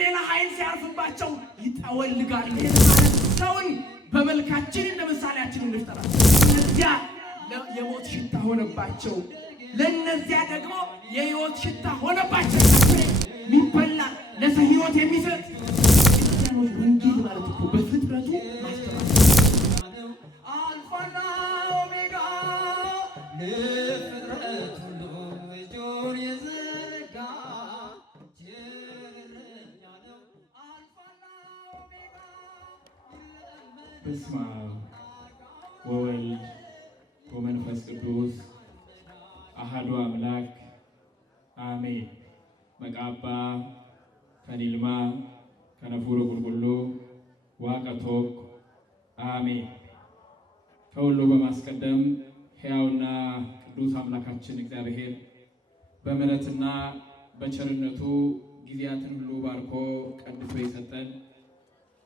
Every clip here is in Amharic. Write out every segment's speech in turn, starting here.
ሌላ ኃይል ሲያርፍባቸው ይጠወልጋሉ። ሰውን በመልካችን እንደ ምሳሌያችን እንፍጠራ። እነዚያ የሞት ሽታ ሆነባቸው፣ ለእነዚያ ደግሞ የሕይወት ሽታ ሆነባቸው። የሚበላ ለሰው ሕይወት የሚሰጥ ክርስቲያኖች ወንጌል ማለት እኮ በፍጥረቱ ማስተማር አልፋና ኦሜጋ ለፍጥረት ሁሉ እጁን የዘረጋ ቸረኛ ነው። አልፋና ኦሜጋ በስመ አብ ወወልድ ወመንፈስ ቅዱስ አሐዱ አምላክ አሜን። መቃባ ከኒልማ ከነፉሩ ቁልቁሉ ዋቀቶክ አሜን። ከሁሉ በማስቀደም ሕያውና ቅዱስ አምላካችን እግዚአብሔር በምሕረትና በቸርነቱ ጊዜያትን ሁሉ ባርኮ ቀድሶ የሰጠን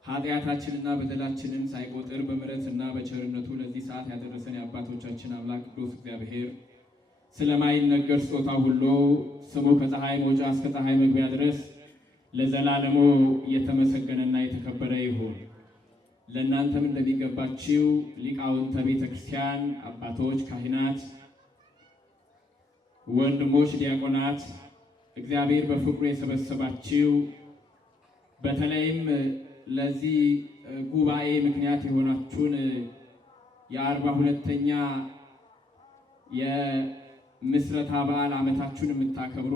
ኃጢአታችንና በደላችንን ሳይቆጥር በምሕረትና በቸርነቱ ለዚህ ሰዓት ያደረሰን የአባቶቻችን አምላክ ቅዱስ እግዚአብሔር ስለማይነገር ስጦታ ሁሉ ስሙ ከፀሐይ መውጫ እስከ ፀሐይ መግቢያ ድረስ ለዘላለሙ የተመሰገነና የተከበረ ይሁን። ለእናንተም እንደሚገባችው ሊቃውንተ ቤተ ክርስቲያን አባቶች፣ ካህናት፣ ወንድሞች፣ ዲያቆናት እግዚአብሔር በፍቅሩ የሰበሰባችው በተለይም ለዚህ ጉባኤ ምክንያት የሆናችሁን የ42ኛ የምስረታ በዓል ዓመታችሁን የምታከብሩ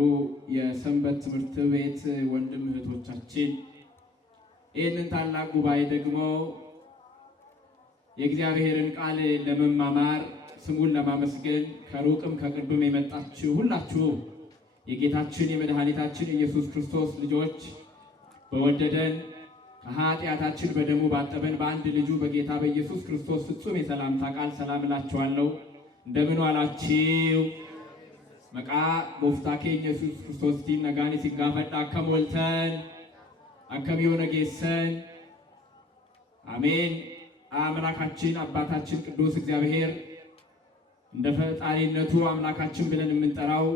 የሰንበት ትምህርት ቤት ወንድም እህቶቻችን ይህንን ታላቅ ጉባኤ ደግሞ የእግዚአብሔርን ቃል ለመማማር ስሙን ለማመስገን ከሩቅም ከቅርብም የመጣችሁ ሁላችሁ የጌታችን የመድኃኒታችን ኢየሱስ ክርስቶስ ልጆች በወደደን ከኃጢአታችን በደሙ ባጠበን በአንድ ልጁ በጌታ በኢየሱስ ክርስቶስ ፍጹም የሰላምታ ቃል ሰላም እላችኋለሁ። እንደምን ዋላችሁ? መቃ ቦፍታኬ ኢየሱስ ክርስቶስ ቲን ነጋኒ ሲጋፈጣ ከሞልተን አከሚዮነ ጌሰን አሜን። አምላካችን አባታችን ቅዱስ እግዚአብሔር እንደ ፈጣሪነቱ አምላካችን ብለን የምንጠራው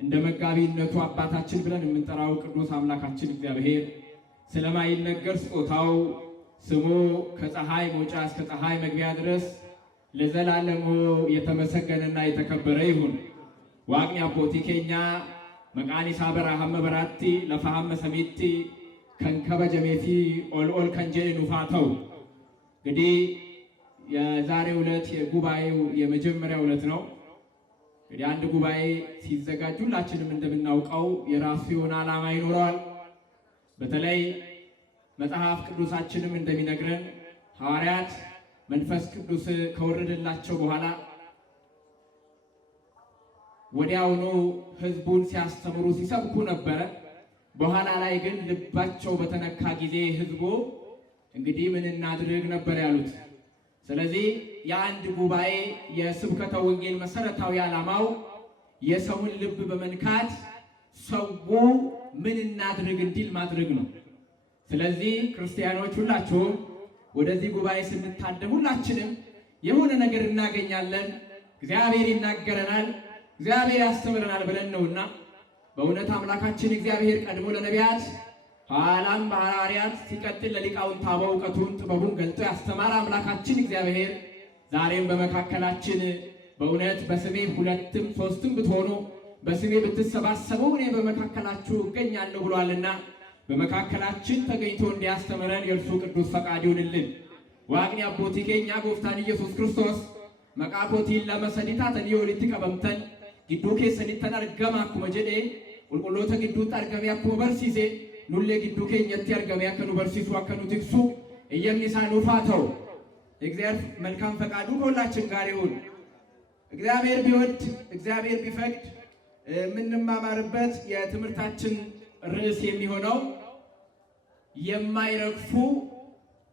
እንደ መጋቢነቱ አባታችን ብለን የምንጠራው ቅዱስ አምላካችን እግዚአብሔር ስለማይነገር ስጦታው ስሙ ከፀሐይ መውጫ እስከ ፀሐይ መግቢያ ድረስ ለዘላለሙ የተመሰገነና የተከበረ ይሁን። ዋቅኒ አቦቲ ኬኛ መቃኒሳ በራሃመ በራቲ ለፋሃመ ሰሚቲ ከንከበጀሜቲ ኦልኦል ከንጀ ኑፋተው። እንግዲህ የዛሬው ዕለት የጉባኤው የመጀመሪያው ዕለት ነው። እንግዲህ አንድ ጉባኤ ሲዘጋጅ ሁላችንም እንደምናውቀው የራሱ የሆነ ዓላማ ይኖረዋል። በተለይ መጽሐፍ ቅዱሳችንም እንደሚነግረን ሐዋርያት መንፈስ ቅዱስ ከወረደላቸው በኋላ ወዲያውኑ ሕዝቡን ሲያስተምሩ ሲሰብኩ ነበረ። በኋላ ላይ ግን ልባቸው በተነካ ጊዜ ሕዝቡ እንግዲህ ምን እናድርግ ነበር ያሉት። ስለዚህ የአንድ ጉባኤ የስብከተ ወንጌል መሰረታዊ ዓላማው የሰውን ልብ በመንካት ሰው ምን እናድርግ እንዲል ማድረግ ነው። ስለዚህ ክርስቲያኖች ሁላችሁም ወደዚህ ጉባኤ ስንታደም ሁላችንም የሆነ ነገር እናገኛለን፣ እግዚአብሔር ይናገረናል፣ እግዚአብሔር ያስተምረናል ብለን ነውና በእውነት አምላካችን እግዚአብሔር ቀድሞ ለነቢያት ኋላም በሐዋርያት ሲቀጥል ለሊቃውንት አበው እውቀቱን ጥበቡን ገልጦ ያስተማረ አምላካችን እግዚአብሔር ዛሬም በመካከላችን በእውነት በስሜ ሁለትም ሶስትም ብትሆኑ በስሜ ብትሰባሰቡ እኔ በመካከላችሁ እገኛለሁ ብሏልና በመካከላችን ተገኝቶ እንዲያስተምረን የእርሱ ቅዱስ ፈቃድ ይሁንልን። ዋቅኒ አቦቲ ኬኛ ጎፍታን ኢየሱስ ክርስቶስ መቃኮቲን ለመሰዲታ ተኒዮሊቲ ቀበምተን ጊዱ ኬሰኒተን አርገማ አኩመ ጀዴ ቁልቁሎተ ጊዱት አርገሜ አኩመ በርሲሴ ኑሌ ጊዱ ኬኘቲ አርገሜ አከኑ በርሲሱ አከኑ ትክሱ እየምኒሳ ኑፋተው እግዚአብሔር መልካም ፈቃዱ ከሁላችን ጋር ይሁን። እግዚአብሔር ቢወድ እግዚአብሔር ቢፈቅድ የምንማማርበት የትምህርታችን ርዕስ የሚሆነው የማይረግፉ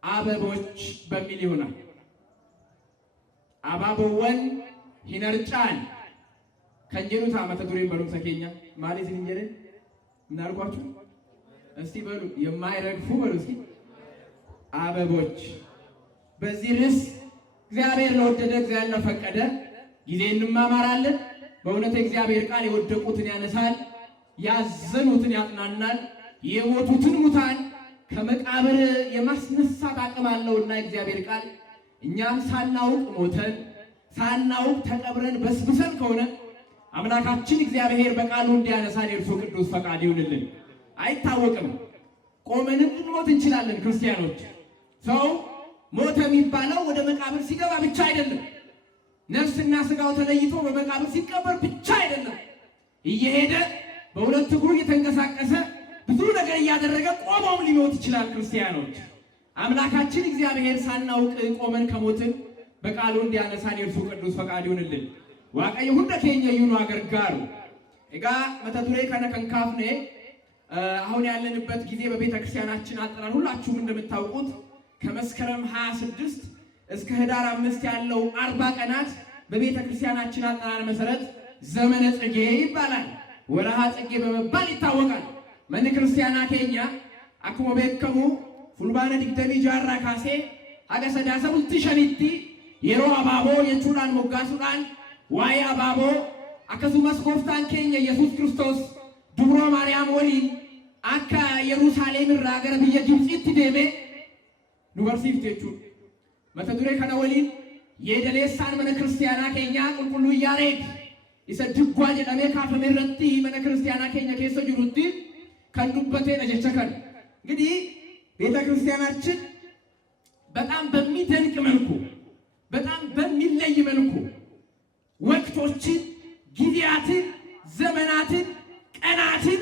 አበቦች በሚል ይሆናል። አባቦወን ሂነርጫን ከንጀሩታ መተዱሪን በሉም ሰኬኛ ማለት እንጀረ ምን አልኳችሁ? እስቲ በሉ የማይረግፉ በሉ እስቲ አበቦች። በዚህ ርዕስ እግዚአብሔር ለወደደ እግዚአብሔር ለፈቀደ ጊዜ እንማማራለን። በእውነት እግዚአብሔር ቃል የወደቁትን ያነሳል፣ ያዘኑትን ያጽናናል፣ የሞቱትን ሙታን ከመቃብር የማስነሳት አቅም አለውና እግዚአብሔር ቃል እኛም ሳናውቅ ሞተን ሳናውቅ ተቀብረን በስብሰን ከሆነ አምላካችን እግዚአብሔር በቃሉ እንዲያነሳን የእርሱ ቅዱስ ፈቃድ ይሁንልን። አይታወቅም፣ ቆመንም ልንሞት እንችላለን። ክርስቲያኖች ሰው ሞተ የሚባለው ወደ መቃብር ሲገባ ብቻ አይደለም። ነፍስና ስጋው ተለይቶ በመቃብር ሲቀበር ብቻ አይደለም። እየሄደ በሁለት እግሩ እየተንቀሳቀሰ ብዙ ነገር እያደረገ ቆሞም ሊሞት ይችላል። ክርስቲያኖች አምላካችን እግዚአብሔር ሳናውቅ ቆመን ከሞትን በቃሉ እንዲያነሳን የእርሱ ቅዱስ ፈቃድ ይሁንልን። ዋቀየ ሁንደ ኬኛ ይሁኑ አገርጋሩ እጋ መተቱሬ ከነከንካፍኔ አሁን ያለንበት ጊዜ በቤተ ክርስቲያናችን አጠራር ሁላችሁም እንደምታውቁት ከመስከረም 26 እስከ ህዳር 5 ያለው 40 ቀናት በቤተ ክርስቲያናችን አጠራር መሰረት ዘመነ ጽጌ ይባላል። ወርሃ ጽጌ በመባል ይታወቃል። መን ክርስቲያና ኬኛ አክሞ በከሙ ፉልባነ ዲግደሚ ጃራ ካሴ አገ ሰዳሰ ቡልቲ ሸኒቲ የሮ አባቦ የቹላን ሞጋሱላን ዋይ አባቦ አከሱመስ ጎፍታን ኬኛ ኢየሱስ ክርስቶስ ዱብሮ ማርያም ወሊን አካ ኢየሩሳሌም ራገረ ብየ ግብጽ ዴሜ ኑቨርሲቲዎቹ መተዱሬ ከነ ወሊን የደሌሳን መነ ክርስቲያና ኬኛ ቁልቁሉ ያሬድ ይሰድጓ ጀደሜ ካፈሜ ረቲ መነ ክርስቲያና ኬኛ ኬሶ ጅሩቲ ከንዱበቴ ነጀቸከን እንግዲህ ቤተ ክርስቲያናችን በጣም በሚደንቅ መልኩ በጣም በሚለይ መልኩ ወቅቶችን፣ ጊዜያትን፣ ዘመናትን፣ ቀናትን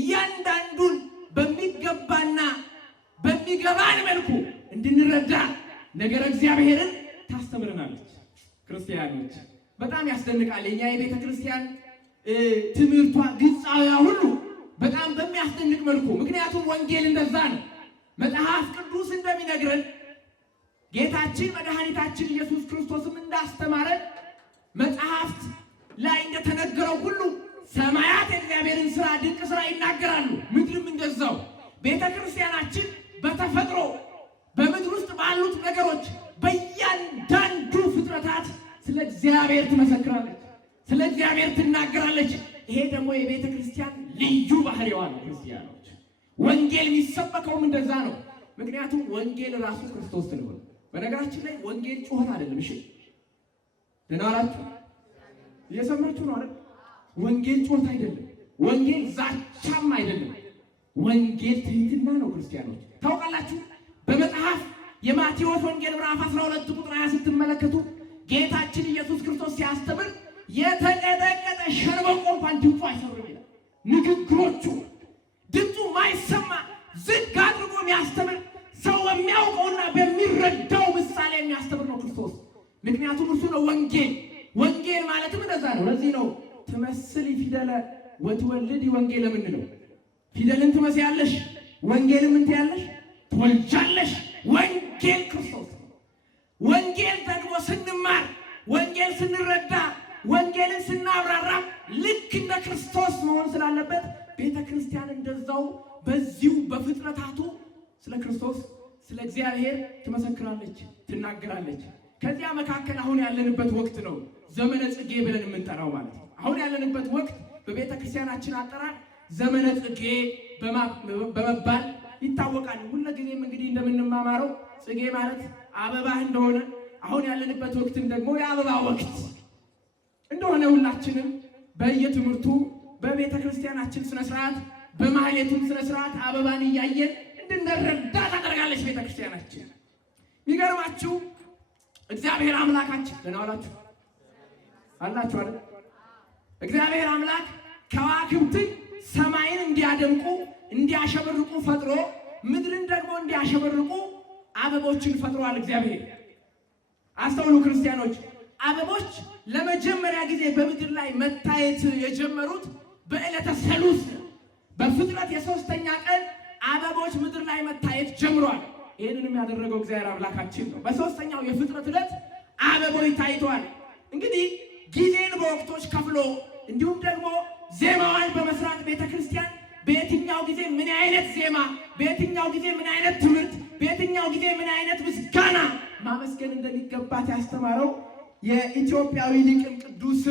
እያንዳንዱን በሚገባና በሚገባን መልኩ እንድንረዳ ነገር እግዚአብሔርን ታስተምረናለች። ክርስቲያኖች በጣም ያስደንቃል። የኛ የቤተ ክርስቲያን ትምህርቷ ግጻዊያ ሁሉ በጣም በሚያስደንቅ መልኩ ምክንያቱም ወንጌል እንደዛ ነው። መጽሐፍ ቅዱስ እንደሚነግረን ጌታችን መድኃኒታችን ኢየሱስ ክርስቶስም እንዳስተማረን መጽሐፍት ላይ እንደተነገረው ሁሉ ሰማያት የእግዚአብሔርን ስራ ድንቅ ስራ ይናገራሉ፣ ምድርም እንደዛው። ቤተ ክርስቲያናችን በተፈጥሮ በምድር ውስጥ ባሉት ነገሮች በእያንዳንዱ ፍጥረታት ስለ እግዚአብሔር ትመሰክራለች፣ ስለ እግዚአብሔር ትናገራለች። ይሄ ደግሞ የቤተ ክርስቲያን ልዩ ባህሪዋ ነው። ክርስቲያኖች ወንጌል የሚሰበከውም እንደዛ ነው። ምክንያቱም ወንጌል ራሱ ክርስቶስ ስለሆነ። በነገራችን ላይ ወንጌል ጩኸት አይደለም። እሺ ደህና ዋላችሁ? እየሰማችሁ ነው አይደል? ወንጌል ጩኸት አይደለም። ወንጌል ዛቻም አይደለም። ወንጌል ትህትና ነው። ክርስቲያኖች ታውቃላችሁ፣ በመጽሐፍ የማቴዎስ ወንጌል ምዕራፍ 12 ቁጥር 20 ስትመለከቱ ጌታችን ኢየሱስ ክርስቶስ ሲያስተምር የተቀጠቀጠ ሸንበቆ እንኳን ድምፁ አይሰብርም ይላል። ንግግሮቹ ድምፁ ማይሰማ ዝግ አድርጎ የሚያስተምር ሰው በሚያውቀውና በሚረዳው ምሳሌ የሚያስተምር ነው ክርስቶስ። ምክንያቱም እርሱ ነው ወንጌል። ወንጌል ማለትም እንደዛ ነው። ለዚህ ነው ትመስል ፊደለ ወትወልድ ወንጌል የምንለው። ፊደልን ትመስያለሽ፣ ወንጌልን ምን ትያለሽ? ትወልጃለሽ። ወንጌል ክርስቶስ። ወንጌል ደግሞ ስንማር፣ ወንጌል ስንረዳ፣ ወንጌልን ስናብራራ ልክ እንደ ክርስቶስ መሆን ስላለበት ቤተ ክርስቲያን እንደዛው በዚሁ በፍጥረታቱ ስለ ክርስቶስ ስለ እግዚአብሔር ትመሰክራለች፣ ትናገራለች። ከዚያ መካከል አሁን ያለንበት ወቅት ነው ዘመነ ጽጌ ብለን የምንጠራው ማለት ነው። አሁን ያለንበት ወቅት በቤተ ክርስቲያናችን አጠራር ዘመነ ጽጌ በመባል ይታወቃል። ሁልጊዜም እንግዲህ እንደምንማማረው ጽጌ ማለት አበባ እንደሆነ አሁን ያለንበት ወቅትም ደግሞ የአበባ ወቅት እንደሆነ ሁላችንም በየትምህርቱ በቤተ ክርስቲያናችን ስነ ስርዓት በማህሌቱም ስነ ስርዓት አበባን እያየን እንድንረዳ ታደርጋለች ቤተ ክርስቲያናችን። የሚገርማችሁ እግዚአብሔር አምላካችን ደህና ዋላችሁ አላችሁ አይደል? እግዚአብሔር አምላክ ከዋክብትን ሰማይን እንዲያደምቁ እንዲያሸበርቁ ፈጥሮ ምድርን ደግሞ እንዲያሸበርቁ አበቦችን ፈጥሯል እግዚአብሔር። አስተውሉ ክርስቲያኖች፣ አበቦች ለመጀመሪያ ጊዜ በምድር ላይ መታየት የጀመሩት በዕለተ ሰሉስ ነው። በፍጥረት የሶስተኛ ቀን አበቦች ምድር ላይ መታየት ጀምሯል። ይህንንም ያደረገው እግዚአብሔር አምላካችን ነው። በሶስተኛው የፍጥረት ዕለት አበቦች ታይተዋል። እንግዲህ ጊዜን በወቅቶች ከፍሎ እንዲሁም ደግሞ ዜማዋን በመስራት ቤተክርስቲያን በየትኛው ጊዜ ምን አይነት ዜማ፣ በየትኛው ጊዜ ምን አይነት ትምህርት፣ በየትኛው ጊዜ ምን አይነት ምስጋና ማመስገን እንደሚገባት ያስተማረው የኢትዮጵያዊ ሊቅም ቅዱስ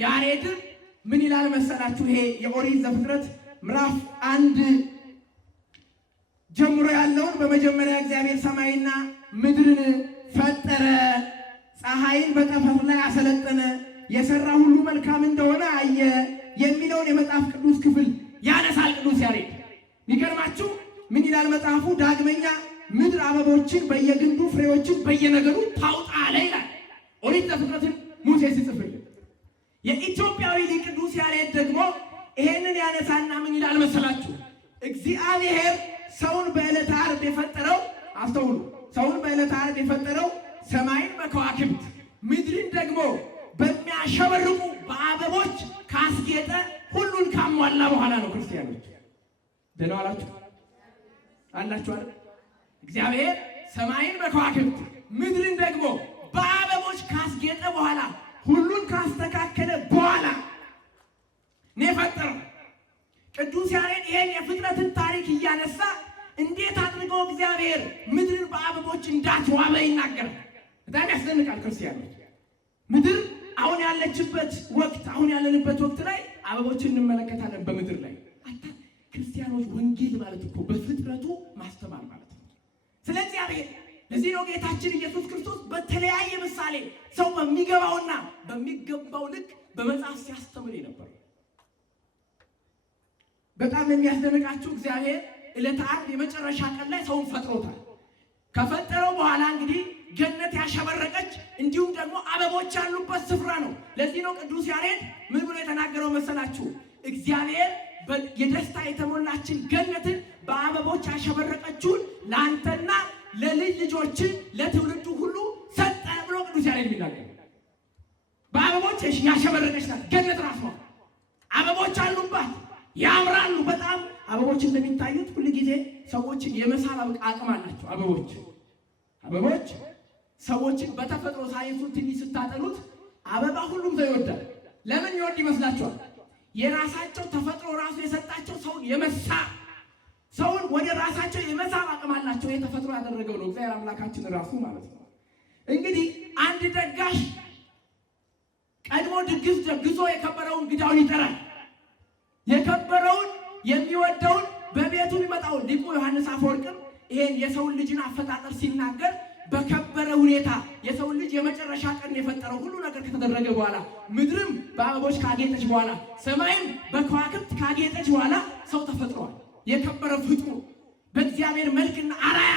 ያሬድ ምን ይላል መሰላችሁ? ይሄ የኦሪት ዘፍጥረት ምዕራፍ 1 ጀምሮ ያለውን በመጀመሪያ እግዚአብሔር ሰማይና ምድርን ፈጠረ፣ ፀሐይን በጠፈር ላይ አሰለጠነ፣ የሰራ ሁሉ መልካም እንደሆነ አየ የሚለውን የመጽሐፍ ቅዱስ ክፍል ያነሳል ቅዱስ ያሬድ። የሚገርማችሁ ምን ይላል መጽሐፉ? ዳግመኛ ምድር አበቦችን በየግንዱ ፍሬዎችን በየነገዱ ታውጣ አለ ይላል ኦሪት ዘፍጥረትን ሙሴ ሲጽፍልን። የኢትዮጵያዊ ሊቅ ቅዱስ ያሬድ ደግሞ ይሄንን ያነሳና ምን ይላል መሰላችሁ? እግዚአብሔር ሰውን በዕለተ ዓርብ የፈጠረው፣ አስተውሉ፣ ሰውን በዕለተ ዓርብ የፈጠረው ሰማይን በከዋክብት ምድርን ደግሞ በሚያሸበርቁ በአበቦች ካስጌጠ ሁሉን ካሟላ በኋላ ነው። ክርስቲያኖች ደህና ዋላችሁ አላችሁ አይደል? እግዚአብሔር ሰማይን በከዋክብት ምድርን ደግሞ በአበቦች ካስጌጠ በኋላ ሁሉን ካስተካከለ በኋላ ነው የፈጠረው። ቅዱስ ያሬድ ይሄን የፍጥረትን ታሪክ እያነሳ እንዴት አድርገው እግዚአብሔር ምድርን በአበቦች እንዳስዋበ ይናገራል። በጣም ያስደንቃል። ክርስቲያኖች ምድር አሁን ያለችበት ወቅት፣ አሁን ያለንበት ወቅት ላይ አበቦችን እንመለከታለን በምድር ላይ። ክርስቲያኖች ወንጌል ማለት እኮ በፍጥረቱ ማስተማር ማለት ነው። ስለ እግዚአብሔር ለዚህ ነው ጌታችን ኢየሱስ ክርስቶስ በተለያየ ምሳሌ ሰው በሚገባውና በሚገባው ልክ በመጽሐፍ ሲያስተምር ነበር። በጣም የሚያስደንቃችሁ እግዚአብሔር ዕለተ ዓርብ የመጨረሻ ቀን ላይ ሰውን ፈጥሮታል። ከፈጠረው በኋላ እንግዲህ ገነት ያሸበረቀች እንዲሁም ደግሞ አበቦች ያሉበት ስፍራ ነው። ለዚህ ነው ቅዱስ ያሬድ ምን ብሎ የተናገረው መሰላችሁ? እግዚአብሔር የደስታ የተሞላችን ገነትን በአበቦች ያሸበረቀችውን ለአንተና ለልጅ ልጆች ለትውልዱ ሁሉ ሰጠ ብሎ ቅዱስ ያሬድ የሚናገር በአበቦች ያሸበረቀች ናት ገነት ራሷ። አበቦች አሉባት፣ ያምራሉ በጣም። አበቦች እንደሚታዩት ሁሉ ጊዜ ሰዎችን የመሳብ አቅም አላቸው። አበቦች ሰዎችን በተፈጥሮ ሳይንሱን ትንሽ ስታጠኑት አበባ ሁሉም ሰው ይወዳል። ለምን ይወድ ይመስላችኋል? የራሳቸው ተፈጥሮ ራሱ የሰጣቸው ሰውን የመሳብ ሰውን ወደ ራሳቸው የመሳብ አቅም አላቸው። የተፈጥሮ ያደረገው ነው እግዚአብሔር አምላካችን ራሱ ማለት ነው። እንግዲህ አንድ ደጋሽ ቀድሞ ድግስ ደግሶ የከበረውን እንግዳውን ይጠራል። የከበረውን የሚወደውን በቤቱ የሚመጣውን ሊቁ ዮሐንስ አፈወርቅም ይሄን የሰውን ልጅን አፈጣጠር ሲናገር በከበረ ሁኔታ የሰውን ልጅ የመጨረሻ ቀን የፈጠረው ሁሉ ነገር ከተደረገ በኋላ ምድርም በአበቦች ካጌጠች በኋላ ሰማይም በከዋክብት ካጌጠች በኋላ ሰው ተፈጥሯል። የከበረ ፍጡር በእግዚአብሔር መልክና አራያ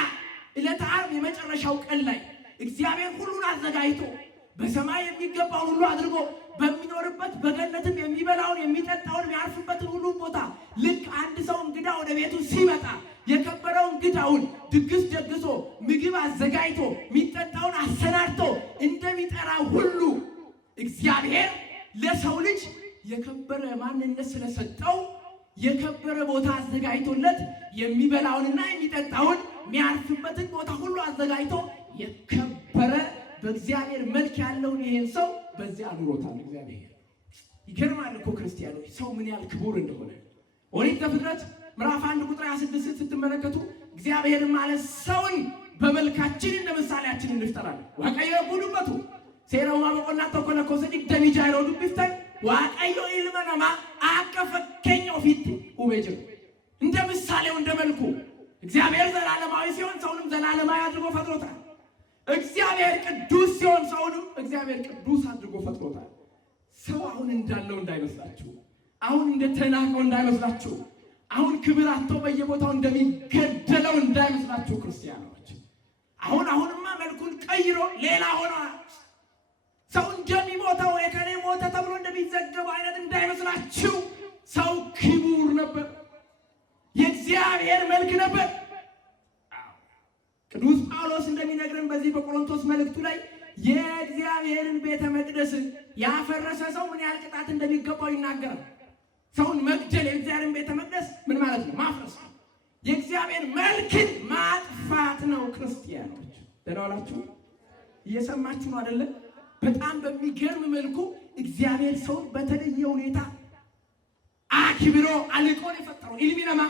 ዕለተ ዓርብ የመጨረሻው ቀን ላይ እግዚአብሔር ሁሉን አዘጋጅቶ በሰማይ የሚገባውን ሁሉ አድርጎ በሚኖርበት በገነትም የሚበላውን የሚጠጣውን የሚያርፍበትን ሁሉ ቦታ ልክ አንድ ሰው እንግዳ ወደ ቤቱ ሲመጣ የከበረው እንግዳውን ድግስ ደግሶ ምግብ አዘጋጅቶ የሚጠጣውን አሰናድቶ እንደሚጠራ ሁሉ እግዚአብሔር ለሰው ልጅ የከበረ ማንነት ስለሰጠው የከበረ ቦታ አዘጋጅቶለት የሚበላውንና የሚጠጣውን የሚያርፍበትን ቦታ ሁሉ አዘጋጅቶ የከበረ በእግዚአብሔር መልክ ያለውን ይሄን ሰው በዚያ አኑሮታል። እግዚአብሔር ይገርማል እኮ ክርስቲያኖች፣ ሰው ምን ያህል ክቡር እንደሆነ። ኦሪት ዘፍጥረት ምዕራፍ 1 ቁጥር 26 ስትመለከቱ እግዚአብሔር ማለት ሰውን በመልካችን እንደ ምሳሌያችን እንፍጠራለን። ዋቀዮ ጉዱበቱ ሴራው ማቆና ተኮለኮ ሰዲቅ ደሚጃይሮ ዱብፍተን ዋቀዮ ኢልመናማ አከፈከኛው ፊት ኡቤጅ እንደ ምሳሌው እንደ መልኩ እግዚአብሔር ዘላለማዊ ሲሆን ሰውንም ዘላለማዊ አድርጎ ፈጥሮታል። እግዚአብሔር ቅዱስ ሲሆን ሰውንም እግዚአብሔር ቅዱስ አድርጎ ፈጥሮታል። ሰው አሁን እንዳለው እንዳይመስላችሁ፣ አሁን እንደተናቀው እንዳይመስላችሁ፣ አሁን ክብር አጥቶ በየቦታው እንደሚገደለው እንዳይመስላችሁ ክርስቲያኖች። አሁንማ መልኩን ቀይሮ ሌላ ሆኗል። ሰው እንደሚሞተው የከሌ ሞተ ተብሎ እንደሚዘገበው አይነት እንዳይመስላችሁ። ሰው ክቡር ነበር፣ የእግዚአብሔር መልክ ነበር። ቅዱስ ጳውሎስ እንደሚነግረን በዚህ በቆሮንቶስ መልእክቱ ላይ የእግዚአብሔርን ቤተ መቅደስ ያፈረሰ ሰው ምን ያህል ቅጣት እንደሚገባው ይናገራል። ሰውን መግደል የእግዚአብሔርን ቤተ መቅደስ ምን ማለት ነው? ማፍረስ ነው። የእግዚአብሔር መልክን ማጥፋት ነው። ክርስቲያኖች ደህና ዋላችሁ? እየሰማችሁ ነው አይደለም? በጣም በሚገርም መልኩ እግዚአብሔር ሰውን በተለየ ሁኔታ አክብሮ አልቆ የፈጠረው ኢልሚነማ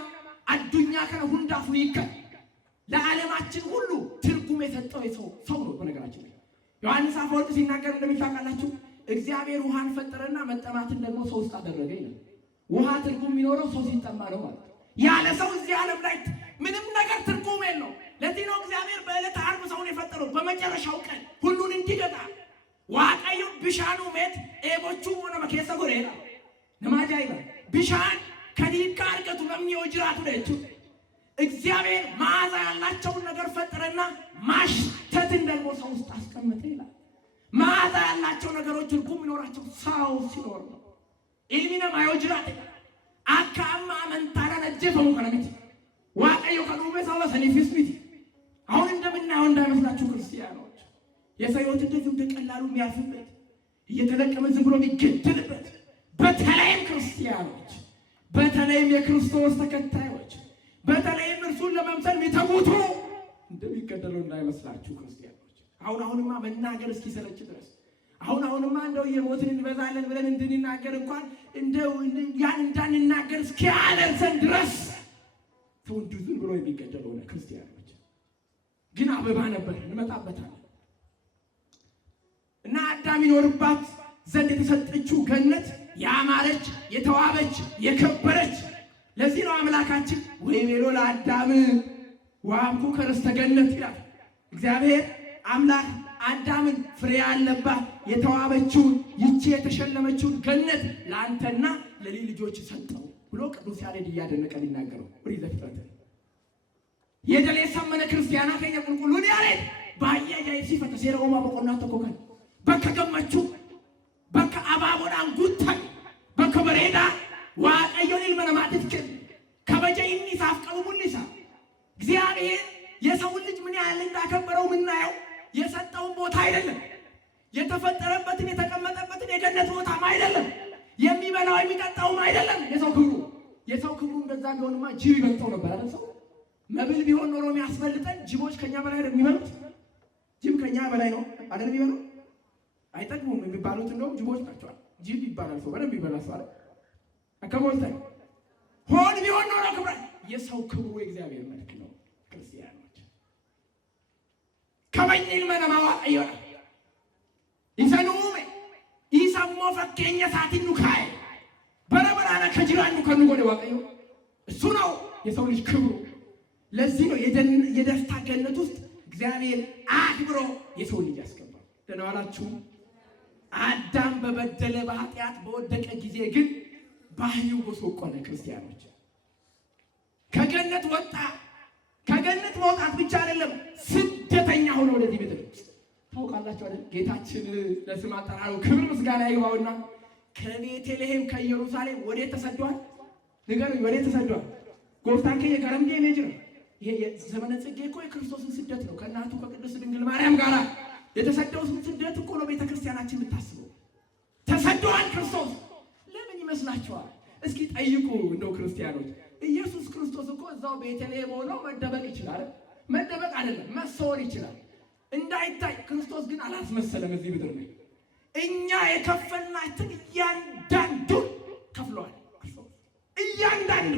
አዱኛ ከነ ሁንዳፉ ይከል ለዓለማችን ሁሉ ትርጉም የሰጠው ሰው ነው። በነገራችን ላይ ዮሐንስ አፈወርቅ ሲናገር እንደሚታወቃላችሁ እግዚአብሔር ውሃን ፈጠረና መጠማትን ደግሞ ሰው ውስጥ አደረገ ይላል። ውሃ ትርጉም የሚኖረው ሰው ሲጠማ ነው ማለት። ያለ ሰው እዚህ ዓለም ላይ ምንም ነገር ትርጉም የለው። ለዚህ ነው እግዚአብሔር በዕለተ ዓርብ ሰውን የፈጠረው በመጨረሻው ቀን ሁሉን እንዲገዛ። ዋቀዩ ብሻኑ ሜት ኤቦቹ ሆነ በኬሰ ጎሬራ ነማጃይባ ብሻን ከዲካ አርገቱ ለምን ይወጅራቱ ለእቱ እግዚአብሔር መዓዛ ያላቸውን ነገር ፈጠረና ማሽተትን ደግሞ ሰው ውስጥ አስቀመጠ ይላል። መዓዛ ያላቸው ነገሮች ትርጉም የሚኖራቸው ሰው ሲኖር ነው። ኢልሚነ ማዮጅራት አካማ መንታራ ነጀፈው ከነሚት ዋቀዩ ከዱቤ ሰው በሰኒፊስ ሚት አሁን እንደምናየው እንዳይመስላችሁ ክርስቲያኖች የሰው ሕይወት እንደዚህ በቀላሉ የሚያልፍበት እየተለቀመ ዝም ብሎ የሚገድልበት በተለይም ክርስቲያኖች በተለይም የክርስቶስ ተከታዮች በተለይም እርሱን ለመምሰል የሚተጉቱ እንደሚገደለው እንዳይመስላችሁ ክርስቲያኖች። አሁንማ መናገር እስኪሰለች ድረስ አሁንማ እንደው የሞትን እንበዛለን ብለን እንድንናገር እንኳን እንደው ያን እንዳንናገር እስኪያደርሰን ድረስ ተወንዱ ዝም ብሎ የሚገደለው ነው። ክርስቲያኖች ግን አበባ ነበር፣ እንመጣበታለን። እና አዳም ይኖርባት ዘንድ የተሰጠችው ገነት ያማረች የተዋበች የከበረች። ለዚህ ነው አምላካችን ወይቤሎ ለአዳም ወሀብኩ ከርስተ ገነት ይላል። እግዚአብሔር አምላክ አዳምን ፍሬ ያለባት የተዋበችውን ይቺ የተሸለመችውን ገነት ለአንተና ለልጅ ልጆች ሰጠው ብሎ ቅዱስ ያሬድ እያደነቀ ሊናገረው ወዲህ ዘፍጥረት የደሌ ሰመነ ክርስቲያና ከኛ ቁልቁሉን ያሬድ ባያያይ ሲፈተ ሴረውማ በቆና ተቆከን በከገመቹ በከአባቦዳን ጉታይ በከበሬዳ ዋቀዮን ilmanamaatiif ከበጀይኒ ሳፍቀሩ ሙሊሳ እግዚአብሔር የሰው ልጅ ምን ያህል እንዳከበረው ምናየው የሰጠውን ቦታ አይደለም፣ የተፈጠረበትን የተቀመጠበትን የገነት ቦታም አይደለም፣ የሚበላው የሚጠጣውም አይደለም። የሰው ክብሩ እንደዛ ቢሆንማ ጅብ ይበልጠው ነበር አይደል? ሰው መብል ቢሆን ኖሮ የሚያስበልጠን ጅቦች ከኛ በላይ አይደል የሚበሉት? ጅብ ከኛ በላይ ነው አይደል የሚበላው? አይጠቅሙም የሚባሉት እንደውም ጅቦች ናቸው። ጅብ ይባላል ሰው በደንብ ይበላል ሰው አይደል? አከሞልተን ሆድ ቢሆን ኖሮ ክብራ የሰው ክብሩ የእግዚአብሔር መልክ ነው። ክርስቲያኖች ከበኝን መነማዋ አይወራ ይሰኑም ይሰሞ ፈከኛ ሳቲኑ ካይ በረበራና ከጅራኑ ከንጎደ ዋቀዩ እሱ ነው የሰው ልጅ ክብሩ። ለዚህ ነው የደስታ ገነት ውስጥ እግዚአብሔር አክብሮ የሰው ልጅ ያስገባል። ደህና ዋላችሁ። አዳም በበደለ በኃጢአት በወደቀ ጊዜ ግን ባህሪው ጎስቆለ። ክርስቲያኖች ከገነት ወጣ። ከገነት መውጣት ብቻ አይደለም ስደተኛ ሆኖ ወደዚህ ምድር ታውቃላችሁ አይደል? ጌታችን ለስም አጠራሩ ክብር ምስጋና ይግባውና ከቤተልሔም ከኢየሩሳሌም ወዴት ተሰዷል? ንገሩኝ፣ ወዴት ተሰዷል? ጎፍታን ከየከረምዴ ነጅር ይሄ የዘመነ ጽጌ እኮ የክርስቶስን ስደት ነው። ከእናቱ ከቅድስት ድንግል ማርያም ጋር የተሰደውን ስደት እኮ ነው ቤተክርስቲያናችን የምታስበው። ተሰዷል ክርስቶስ። ለምን ይመስላችኋል? እስኪ ጠይቁ እንደው ክርስቲያኖች። ኢየሱስ ክርስቶስ እኮ እዛው ቤተልሔም ሆኖ መደበቅ ይችላል። መደበቅ አይደለም መሰወር ይችላል እንዳይታይ። ክርስቶስ ግን አላስመሰለም። እዚህ ምድር ላይ እኛ የከፈልናትን እያንዳንዱን ከፍሏል። እያንዳንዱ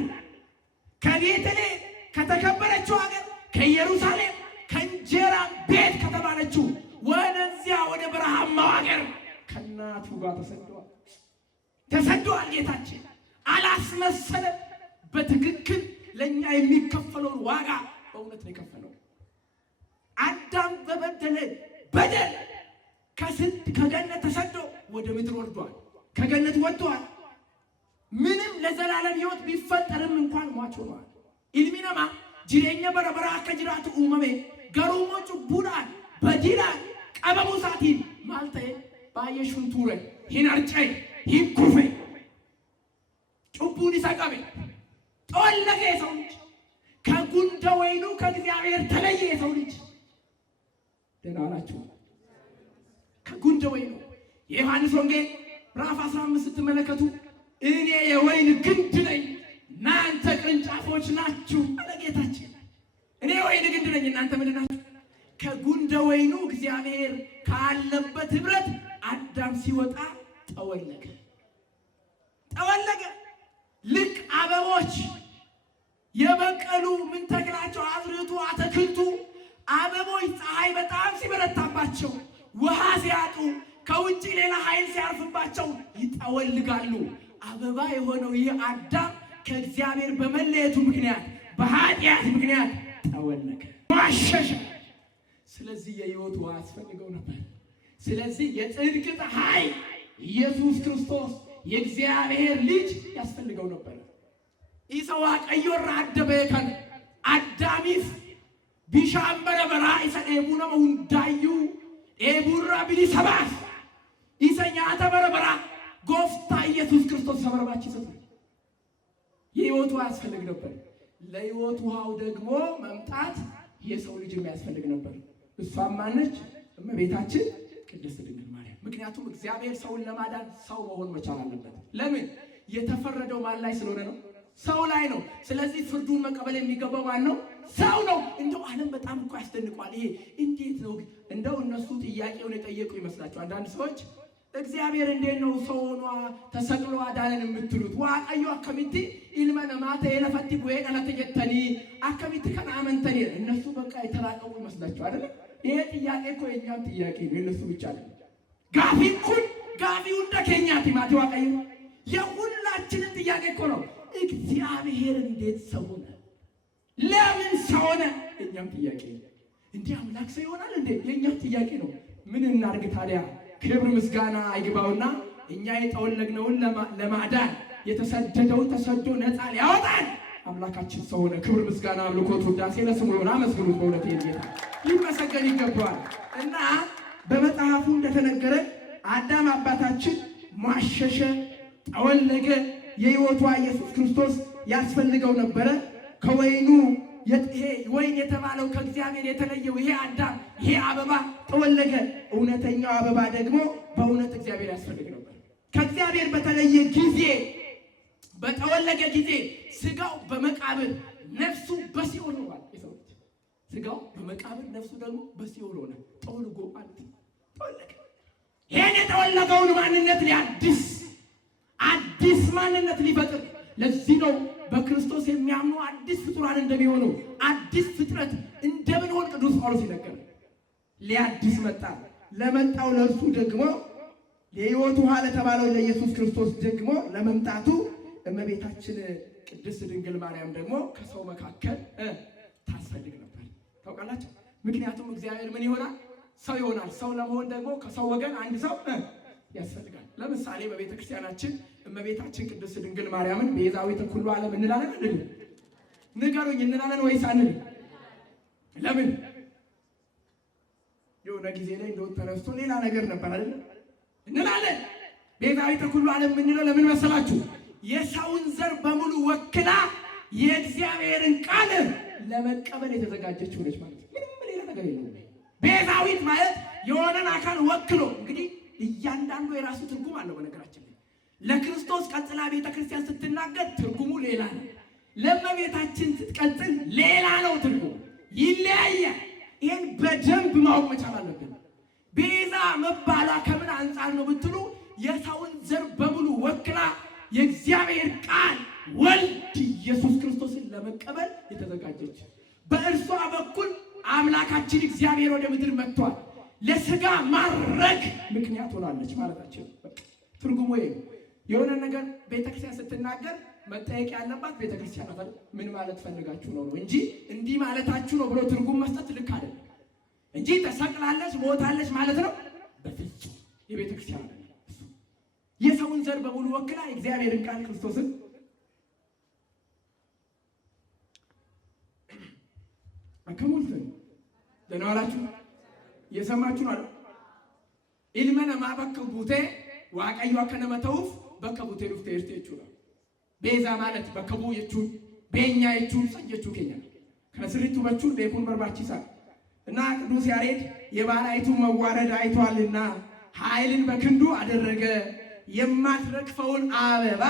ከቤተልሔም ከተከበረችው ሀገር ከኢየሩሳሌም ከእንጀራ ቤት ከተባለችው ወደዚያ ወደ በረሃማው ሀገር ከእናቱ ጋር ተሰዷል። ጌታችን አላስመሰለም። በትክክል ለእኛ የሚከፈለውን ዋጋ በእውነት ነው የከፈለው። አዳም በበደለ በደል ከገነት ተሰዶ ወደ ምድር ወርዷል። ከገነት ወጥቷል። ምንም ለዘላለም ሕይወት ቢፈጠርም እንኳን ሟች ሆኗል። ኢልሚነማ ጅሬኛ በረበራ ከጅራቱ ኡመሜ ገሩሞ ጩቡዳን በዲላን ቀበሙ ሳቲን ማልተ ባየሹን ቱረ ሂናርጨ ሂኩፌ ጩቡን ይሰቀበ ጦለገ የሰው ልጅ ከጉንደ ወይኑ ከእግዚአብሔር ተለየ። የሰው ልጅ ደህና ናችሁ? ከጉንደ ወይኑ የዮሐንስ ወንጌል ምዕራፍ 15 ስትመለከቱ እኔ የወይን ግንድ ነኝ እናንተ ቅርንጫፎች ናችሁ አለ ጌታችን። እኔ የወይን ግንድ ነኝ እናንተ ምንድን ናችሁ? ከጉንደ ወይኑ እግዚአብሔር ካለበት ህብረት አዳም ሲወጣ ጠወለገ። ልክ አበቦች የበቀሉ ምን ተክላቸው አዝርዕቱ አትክልቱ አበቦች ፀሐይ በጣም ሲበረታባቸው ውሃ ሲያጡ ከውጭ ሌላ ኃይል ሲያርፍባቸው ይጠወልጋሉ። አበባ የሆነው ይህ አዳም ከእግዚአብሔር በመለየቱ ምክንያት በኃጢአት ምክንያት ጠወለገ፣ ዋሸሸ። ስለዚህ የሕይወት ውሃ ያስፈልገው ነበር። ስለዚህ የጽድቅ ፀሐይ ኢየሱስ ክርስቶስ የእግዚአብሔር ልጅ ያስፈልገው ነበር። ኢሰዋ ቀዮራ አደበከን አዳሚፍ ቢሻምበረ በራ ኢሰ ኤቡነ ሁንዳዩ ኤቡራ ቢሊሰባስ ኢሰኛ ተበረበራ ጎፍታ ኢየሱስ ክርስቶስ ሰበረባች ይሰጣል። የሕይወት ውሃ ያስፈልግ ነበር። ለሕይወት ውሃው ደግሞ መምጣት የሰው ልጅ የሚያስፈልግ ነበር። እሷም ማነች? እመቤታችን ቅድስት ድንግል ማርያም። ምክንያቱም እግዚአብሔር ሰውን ለማዳን ሰው መሆን መቻል አለበት። ለምን? የተፈረደው ማን ላይ ስለሆነ ነው? ሰው ላይ ነው። ስለዚህ ፍርዱን መቀበል የሚገባው ማን ነው? ሰው ነው። እንደው ዓለም በጣም እኮ ያስደንቋል። ይሄ እንዴት ነው? እንደው እነሱ ጥያቄውን የጠየቁ ይመስላቸው አንዳንድ ሰዎች እግዚአብሔር እንዴት ነው ሰው ሆኖ ተሰቅሎ አዳነን የምትሉት? ዋቀዩ አከሚቲ ኢልመነ ማተ የለፈቲ ወይ ቀለተ ጀተኒ አከሚቲ ከናመንተኒ እነሱ በቃ የተራቀቁ ይመስላቸው አይደል? ይሄ ጥያቄ እኮ የኛም ጥያቄ ነው፣ የነሱ ብቻ ነው። ጋፊኩን ጋፊው እንደከኛቲ ማቲ ዋቀዩ የሁላችንን ጥያቄ እኮ ነው። እግዚአብሔር እንዴት ሰው ሆነ? ለምን ሰው ሆነ? የኛም ጥያቄ ነው። እንዴ አምላክ ሰው ይሆናል እንዴ? የኛም ጥያቄ ነው። ምን እናድርግ ታዲያ? ክብር ምስጋና አይግባውና እኛ የጠወለግነውን ለማዳን የተሰደደውን ተሰዶ ነፃ ሊያወጣን አምላካችን ሰው ሆነ። ክብር ምስጋና አምልኮት ውዳሴ ለስሙ ይሁን። አመስግኑት። በእውነት ጌታ ሊመሰገን ይገባዋል። እና በመጽሐፉ እንደተነገረ አዳም አባታችን ሟሸሸ፣ ጠወለገ። የሕይወቷ ኢየሱስ ክርስቶስ ያስፈልገው ነበረ። ከወይኑ ይሄ ወይን የተባለው ከእግዚአብሔር የተለየው ይሄ አዳም ይሄ አበባ ጠወለገ። እውነተኛው አበባ ደግሞ በእውነት እግዚአብሔር ያስፈልግ ነበር። ከእግዚአብሔር በተለየ ጊዜ በጠወለገ ጊዜ ስጋው በመቃብር ነፍሱ በሲኦል ሆኗል። የሰው ልጅ ስጋው በመቃብር ነፍሱ ደግሞ በሲኦል ሆነ። ጠወልጎ ማለት ጠወለገ። ይሄን የተወለገውን ማንነት ሊያድስ አዲስ ማንነት ሊፈጥር ለዚህ ነው በክርስቶስ የሚያምኑ አዲስ ፍጡራን እንደሚሆኑ አዲስ ፍጥረት እንደምንሆን ቅዱስ ጳውሎስ ይነገራል። ሊያድስ መጣ። ለመጣው ለእርሱ ደግሞ የሕይወት ውሃ ለተባለው ለኢየሱስ ክርስቶስ ደግሞ ለመምጣቱ እመቤታችን ቅድስት ድንግል ማርያም ደግሞ ከሰው መካከል ታስፈልግ ነበር። ታውቃላችሁ? ምክንያቱም እግዚአብሔር ምን ይሆናል? ሰው ይሆናል። ሰው ለመሆን ደግሞ ከሰው ወገን አንድ ሰው ያስፈልጋል። ለምሳሌ በቤተ ክርስቲያናችን እመቤታችን ቅድስት ድንግል ማርያምን ቤዛዊተ ኩሉ ዓለም እንላለን አይደል? ንገሩኝ፣ እንላለን ወይስ አንልም? ለምን? የሆነ ጊዜ ላይ እንደው ተነስቶ ሌላ ነገር ነበር አይደል? እንላለን። ቤዛዊተ ኩሉ ዓለም የምንለው ለምን መሰላችሁ? የሰውን ዘር በሙሉ ወክላ የእግዚአብሔርን ቃል ለመቀበል የተዘጋጀች ሆነች ማለት ነው። ምንም ሌላ ነገር የለም። ቤዛዊት ማለት የሆነን አካል ወክሎ እንግዲህ እያንዳንዱ የራሱ ትርጉም አለው። በነገራችን ላይ ለክርስቶስ ቀጥላ ቤተ ክርስቲያን ስትናገር ትርጉሙ ሌላ ነው። ለእመቤታችን ስትቀጥል ሌላ ነው ትርጉሙ፣ ይለያያል። ይህን በደንብ ማወቅ መቻል አለብን። ቤዛ መባሏ ከምን አንጻር ነው ብትሉ የሰውን ዘር በሙሉ ወክላ የእግዚአብሔር ቃል ወልድ ኢየሱስ ክርስቶስን ለመቀበል የተዘጋጀች፣ በእርሷ በኩል አምላካችን እግዚአብሔር ወደ ምድር መጥቷል። ለስጋ ማረግ ምክንያት ሆናለች ማለታችን ትርጉሙ ይሄ። የሆነ ነገር ቤተክርስቲያን ስትናገር መጠየቅ ያለባት ቤተክርስቲያን አይደል? ምን ማለት ፈልጋችሁ ነው እንጂ እንዲህ ማለታችሁ ነው ብሎ ትርጉም መስጠት ልክ አይደለም እንጂ ተሰቅላለች ሞታለች ማለት ነው በፍጹም የቤተክርስቲያን አይደለም። የሰውን ዘር በሙሉ ወክላ እግዚአብሔርን ቃል ክርስቶስን አከሙልተን ለናላችሁ የሰማችሁ ነው። ኢልመነ ማበከ ቡቴ ዋቀዩ አከነመተውፍ በከቡቴ ሩፍቴ እርቴቹ ነው። ቤዛ ማለት በከቡ የቹ በእኛ የቹ ሰየቹ ከኛ ከስሪቱ በቹ በኩን በርባቺሳ እና ቅዱስ ያሬድ የባላይቱ መዋረድ አይቷልና ኃይልን በክንዱ አደረገ፣ የማትረግፈውን አበባ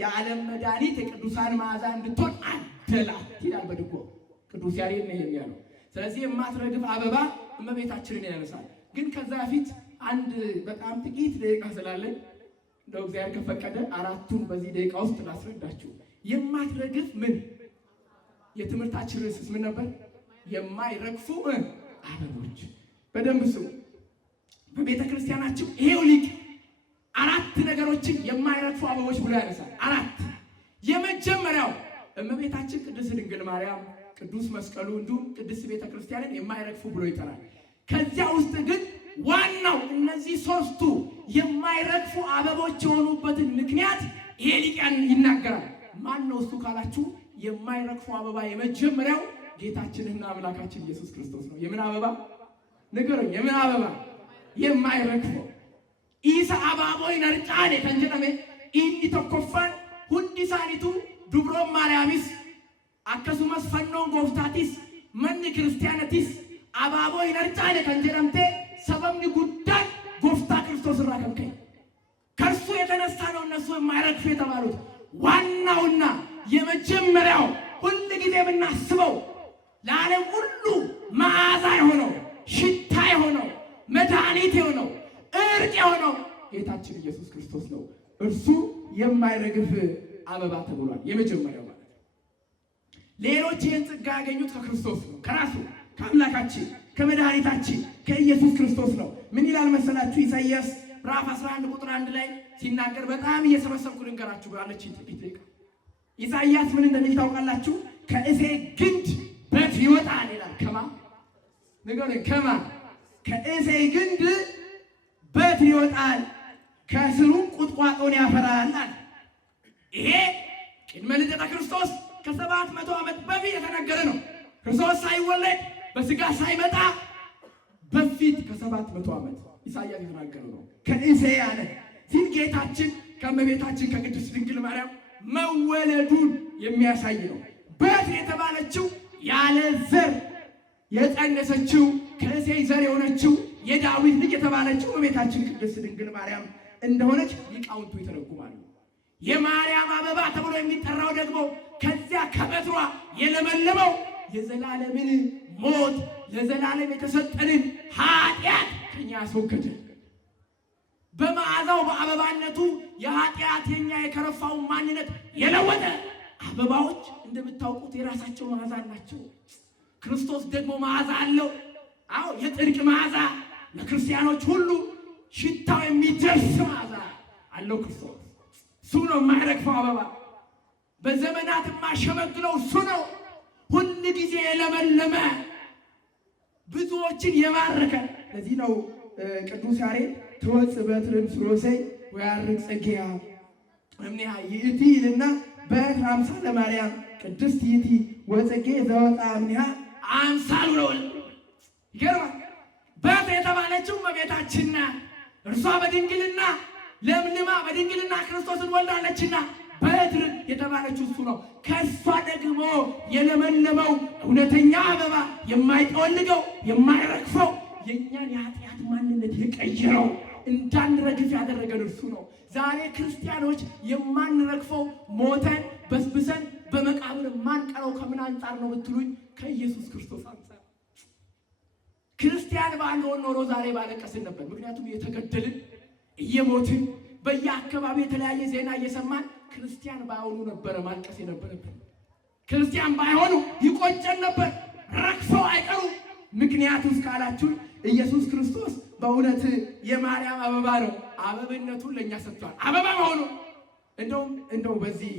የዓለም መድኃኒት የቅዱሳን መዓዛ እንድትሆን አደላት ይላል በድጓ ቅዱስ ያሬድ ነው የሚያለው። ስለዚህ የማትረግፍ አበባ እመቤታችንን ያነሳል። ግን ከዛ በፊት አንድ በጣም ጥቂት ደቂቃ ስላለኝ እንደው እግዚአብሔር ከፈቀደ አራቱን በዚህ ደቂቃ ውስጥ ላስረዳችሁ። የማትረግፍ ምን የትምህርታችን ርዕስስ ምን ነበር? የማይረግፉ አበቦች። በደንብ ስሙ። በቤተ ክርስቲያናችን ይሄው ሊቅ አራት ነገሮችን የማይረግፉ አበቦች ብሎ ያነሳል። አራት። የመጀመሪያው እመቤታችን ቅድስት ድንግል ማርያም፣ ቅዱስ መስቀሉ እንዲሁም ቅድስት ቤተ ክርስቲያንን የማይረግፉ ብሎ ይጠራል። ከዚያ ውስጥ ግን ዋናው እነዚህ ሶስቱ የማይረግፉ አበቦች የሆኑበትን ምክንያት ይሄ ሊቅ ይናገራል። ማን ነው እሱ ካላችሁ የማይረግፉ አበባ የመጀመሪያው ጌታችንና አምላካችን ኢየሱስ ክርስቶስ ነው። የምን አበባ ንገሩኝ? የምን አበባ? የማይረግፈው ኢሳ አባቦይ ነርጫኔ ከንጀደሜ ኢኒ ተኮፋን ሁንዲ ሳኒቱ ዱብሮ ማርያሚስ አከሱመስ ፈኖን ጎፍታቲስ መን ክርስቲያነቲስ አባቦይ ነርጫኔ ከንጀደምቴ ሰበብኒ ጉዳይ ጎፍታ ክርስቶስ ራከንከኝ ከእርሱ የተነሳ ነው እነሱ የማይረግፉ የተባሉት። ዋናውና የመጀመሪያው ሁል ጊዜ የምናስበው ለዓለም ሁሉ መዓዛ የሆነው ሽታ የሆነው መድኃኒት የሆነው እርቅ የሆነው ጌታችን ኢየሱስ ክርስቶስ ነው። እርሱ የማይረግፍ አበባ ተብሏል። የመጀመሪያው ማለት ነው። ሌሎች ይህን ጸጋ ያገኙት ከክርስቶስ ነው፣ ከራሱ ከአምላካችን ከመድኃኒታችን ከኢየሱስ ክርስቶስ ነው። ምን ይላል መሰላችሁ? ኢሳይያስ ምዕራፍ 11 ቁጥር 1 ላይ ሲናገር በጣም እየሰበሰብኩ ልንገራችሁ ባለች ጥቂት ደቂቃ ኢሳይያስ ምን እንደሚል ታውቃላችሁ? ከእሴይ ግንድ በትር ይወጣል ይላል። ከማ ንገሩኝ? ከማ ከእሴይ ግንድ በትር ይወጣል፣ ከስሩም ቁጥቋጦን ያፈራል። ይሄ ቅድመ ልደተ ክርስቶስ ከ700 ዓመት በፊት የተነገረ ነው። ክርስቶስ ሳይወለድ በስጋ ሳይመጣ በፊት ከ700 ዓመት ኢሳይያስ የተናገረው ነው። ከእሴይ አለ ሲል ጌታችን ከእመቤታችን ከቅድስት ድንግል ማርያም መወለዱን የሚያሳይ ነው። በትር የተባለችው ያለ ዘር የጸነሰችው ከእሴይ ዘር የሆነችው የዳዊት ልጅ የተባለችው እመቤታችን ቅድስት ድንግል ማርያም እንደሆነች ሊቃውንቱ ይተረጉማሉ። የማርያም አበባ ተብሎ የሚጠራው ደግሞ ከዚያ ከበትሯ የለመለመው የዘላለምን ሞት ለዘላለም የተሰጠንን ኃጢአት ከኛ ያስወገደ በመዓዛው በአበባነቱ የኃጢአት የኛ የከረፋውን ማንነት የለወጠ አበባዎች እንደምታውቁት የራሳቸው መዓዛ አላቸው። ክርስቶስ ደግሞ መዓዛ አለው። አዎ የጽድቅ መዓዛ፣ ለክርስቲያኖች ሁሉ ሽታው የሚደርስ መዓዛ አለው ክርስቶስ። እሱ ነው የማይረግፈው አበባ። በዘመናት የማሸመግለው እሱ ነው። ሁል ጊዜ የለመለመ ብዙዎችን የማረከ። ለዚህ ነው ቅዱስ ያሬድ ትወፅእ በትር እምስሮሰይ ወያርግ ጽጌሃ እምኔሃ ይእቲ ይልና በትር አምሳለ ማርያም ቅድስት ይእቲ ወጽጌ ዘወፃ እምኔሃ አምሳሉ ነው። ይገርማል። በትር የተባለችው እመቤታችን ናት። እርሷ በድንግልና ለምልማ በድንግልና ክርስቶስን ወልዳለችና በትር የተባለችው እሱ ነው። ከእሷ ደግሞ የለመለመው እውነተኛ አበባ የማይጠወልገው የማይረግፈው የእኛን የኃጢአት ማንነት የቀየረው እንዳንረግፍ ያደረገን እርሱ ነው። ዛሬ ክርስቲያኖች የማንረግፈው ሞተን በስብሰን በመቃብር ማንቀረው ከምን አንጻር ነው ብትሉኝ፣ ከኢየሱስ ክርስቶስ አንጻር። ክርስቲያን ባንሆን ኖሮ ዛሬ ባለቀስን ነበር። ምክንያቱም እየተገደልን እየሞትን በየአካባቢው የተለያየ ዜና እየሰማን ክርስቲያን ባይሆኑ ነበረ ማልቀስ የነበረብን። ክርስቲያን ባይሆኑ ይቆጨን ነበር። ረግፈው አይቀሩም። ምክንያቱም ካላችሁ ኢየሱስ ክርስቶስ በእውነት የማርያም አበባ ነው። አበብነቱን ለእኛ ሰጥቷል። አበባ መሆኑ እንደው በዚህ